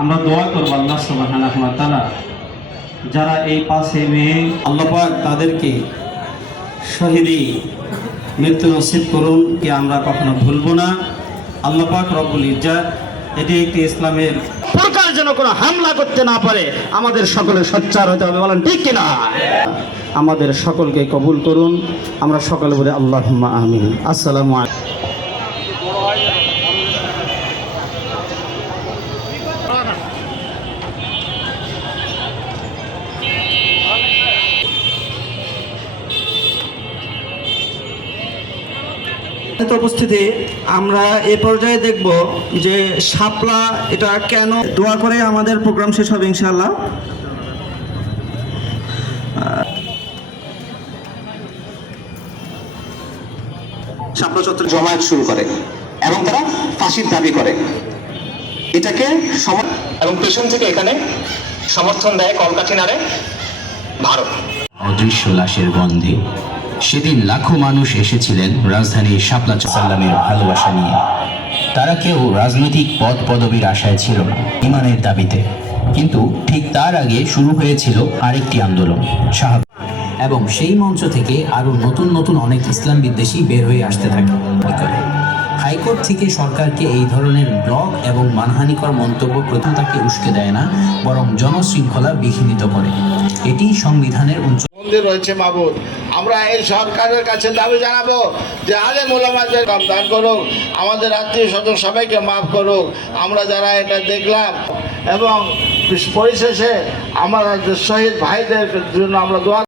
আমরা দোয়া করব আল্লাহ সুবহানাহু ওয়া তাআলা যারা এই 5 মে আল্লাহ পাক তাদেরকে শহীদি মৃত্যু নসিব করুন, কি আমরা কখনো ভুলবো না। আল্লাহ পাক রব্বুল ইজ্জত এটি একটি ইসলামের প্রকার যেন কোনো হামলা করতে না পারে, আমাদের সকলে সোচ্চার হতে হবে, বলেন ঠিক কিনা। আমাদের সকলকে কবুল করুন, আমরা সকলে বলি আল্লাহুম্মা আমিন। আসসালামু আলাইকুম। উপস্থিতি আমরা এ পর্যায়ে দেখব যে শাপলা এটা কেন। দোয়া করে আমাদের প্রোগ্রাম শেষ হবে ইনশাআল্লাহ। শাপলা চত্বর জমায়েত শুরু করে এবং তারা ফাঁসির দাবি করে, এটাকে এবং পেছন থেকে এখানে সমর্থন দেয় কলকাঠি নাড়ে ভারত। অদৃশ্য লাশের গন্ধে সেদিন লাখো মানুষ এসেছিলেন রাজধানীর শাপলা সাল্লামের ভালোবাসা নিয়ে। তারা কেউ রাজনৈতিক পদ পদবীর আশায় ছিল না, ইমানের দাবিতে। কিন্তু ঠিক তার আগে শুরু হয়েছিল আরেকটি আন্দোলন এবং সেই মঞ্চ থেকে আরো নতুন নতুন অনেক ইসলাম বিদ্বেষী বের হয়ে আসতে থাকে। হাইকোর্ট থেকে সরকারকে এই ধরনের ব্লক এবং মানহানিকর মন্তব্য প্রথম তাকে উস্কে দেয় না, বরং জনশৃঙ্খলা বিঘ্নিত করে। এটি সংবিধানের রয়েছে মাবুদ। আমরা এই সরকারের কাছে দাবি জানাবো যে আলেম ওলামাদের দান করুক, আমাদের আত্মীয় স্বজন সবাইকে মাফ করুক। আমরা যারা এটা দেখলাম এবং পরিশেষে আমাদের শহীদ ভাইদের জন্য আমরা দোয়া